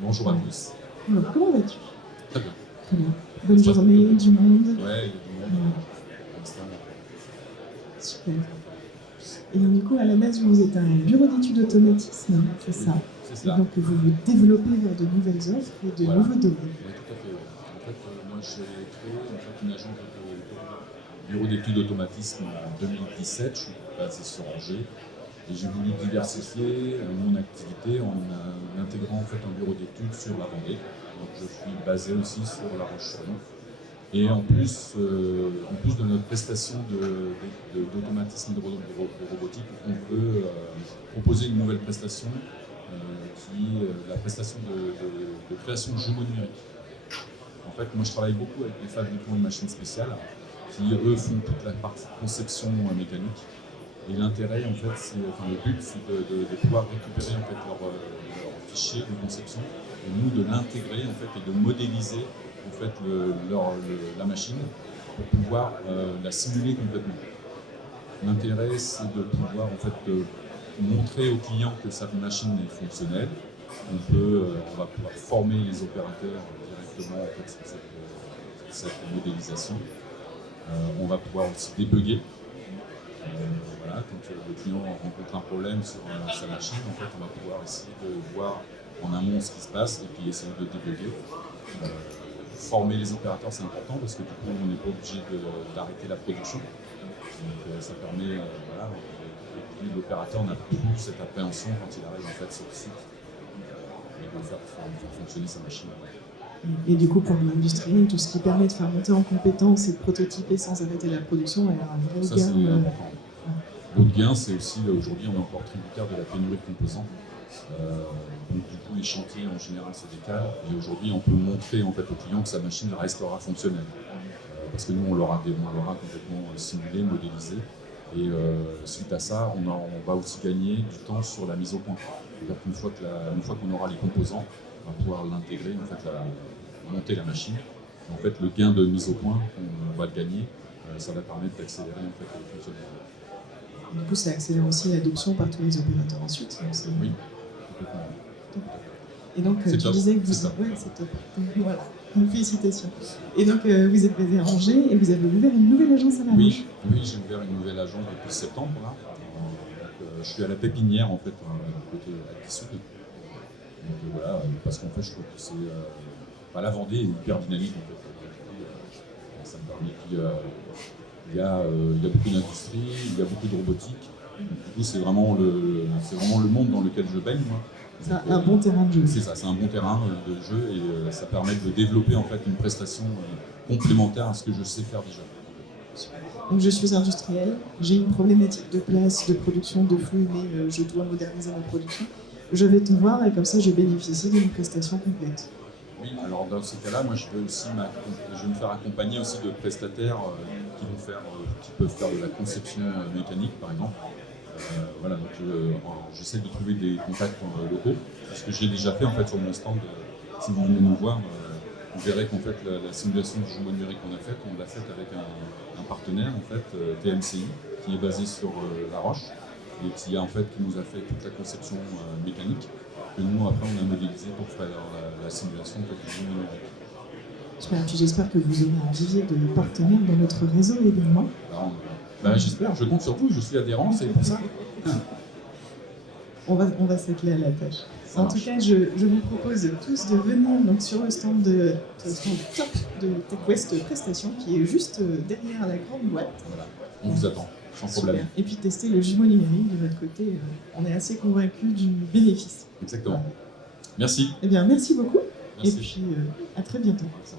Bonjour à tous. Alors, comment vas-tu? Très bien. Très bien. Bonne journée, du monde. Ouais, il y a du monde. Comme ça. Super. Et donc, du coup, à la base, vous êtes un bureau d'études d'automatisme, c'est ça? C'est Et ça. donc, vous vous développez vers de nouvelles offres et de Voilà. nouveaux domaines. Oui, tout à fait. En fait, moi, j'ai créé une agence de bureau d'études d'automatisme en 2017. Je suis basé sur Angers. Et j'ai voulu diversifier mon activité en intégrant en fait un bureau d'études sur la Vendée. Donc je suis basé aussi sur La Roche-sur-Yon. Et en plus de notre prestation d'automatisme et de robotique, on peut proposer une nouvelle prestation qui est la prestation de création de jumeaux numériques. En fait, moi je travaille beaucoup avec les fabricants de machines spéciales qui eux font toute la partie conception mécanique. Et l'intérêt, en fait, le but, c'est de pouvoir récupérer en fait, leur fichier de conception et nous de l'intégrer en fait, et de modéliser en fait, la machine pour pouvoir la simuler complètement. L'intérêt, c'est de pouvoir en fait, montrer au client que sa machine est fonctionnelle. On va pouvoir former les opérateurs directement en fait, sur cette modélisation. On va pouvoir aussi débugger. Voilà, quand le client rencontre un problème sur sa machine, en fait, on va pouvoir essayer de voir en amont ce qui se passe et puis essayer de débugger. Former les opérateurs, c'est important parce que du coup, on n'est pas obligé d'arrêter la production. Donc ça permet, voilà, et puis l'opérateur n'a plus cette appréhension quand il arrive en fait sur le site et de faire fonctionner sa machine. Et du coup, pour l'industriel, tout ce qui permet de faire monter en compétences et de prototyper sans arrêter la production est un vrai Ça, gain. c'est important. L'autre gain, c'est aussi, aujourd'hui, on est encore tributaire de la pénurie de composants. Donc, du coup, les chantiers, en général, se décalent. Et aujourd'hui, on peut montrer en fait, au client que sa machine restera fonctionnelle. Parce que nous, on l'aura complètement simulé, modélisé. Et suite à ça, on va aussi gagner du temps sur la mise au point. C'est-à-dire qu'une fois qu'on aura les composants, on va pouvoir l'intégrer, en fait, monter la machine. Et en fait, le gain de mise au point, on va le gagner. Ça va permettre d'accélérer en fait, le fonctionnement. Du coup, ça accélère aussi l'adoption par tous les opérateurs ensuite. Oui, complètement. Et donc, tu disais que vous... Ouais, c'est top. Donc, voilà, félicitations. Et donc, vous êtes basé à Angers et vous avez ouvert une nouvelle agence à La Roche. Oui, j'ai ouvert une nouvelle agence depuis septembre. Là. Je suis à la Pépinière, en fait, côté Sud. Donc voilà, parce qu'en fait, je trouve que la Vendée est hyper dynamique. En fait. Ça me permet il y a beaucoup d'industrie, il y a beaucoup de robotique. Donc, du coup, c'est vraiment le monde dans lequel je baigne. Moi. C'est un bon terrain de jeu. C'est ça, c'est un bon terrain de jeu et ça permet de développer en fait, une prestation complémentaire à ce que je sais faire déjà. Donc je suis industriel, j'ai une problématique de place, de production, de flux, mais je dois moderniser ma production. Je vais te voir et comme ça je bénéficie d'une prestation complète. Oui, alors dans ces cas-là, moi je vais me faire accompagner aussi de prestataires qui peuvent faire de la conception mécanique par exemple. Voilà, donc j'essaie de trouver des contacts locaux, ce que j'ai déjà fait en fait sur mon stand. Si vous venez nous voir, vous verrez qu'en fait la simulation du jumeau numérique qu'on a faite, on l'a faite avec un partenaire en fait, TMCI, qui est basé sur La Roche et qui nous a fait toute la conception mécanique que nous après on a modélisé pour faire la simulation du jumeau numérique. Super, puis j'espère que vous aurez un vivier de partenaires dans notre réseau également. J'espère, je compte sur vous, je suis adhérent, c'est pour ça. On va s'atteler à la tâche. En tout cas, je vous propose tous de venir donc, sur le stand top de TechWest Prestations, qui est juste derrière la grande boîte. Voilà, on vous attend, sans problème. Super. Et puis tester le jumeau numérique de notre côté. On est assez convaincus du bénéfice. Exactement. Merci. Eh bien, merci beaucoup. Merci. Et puis, à très bientôt. Merci.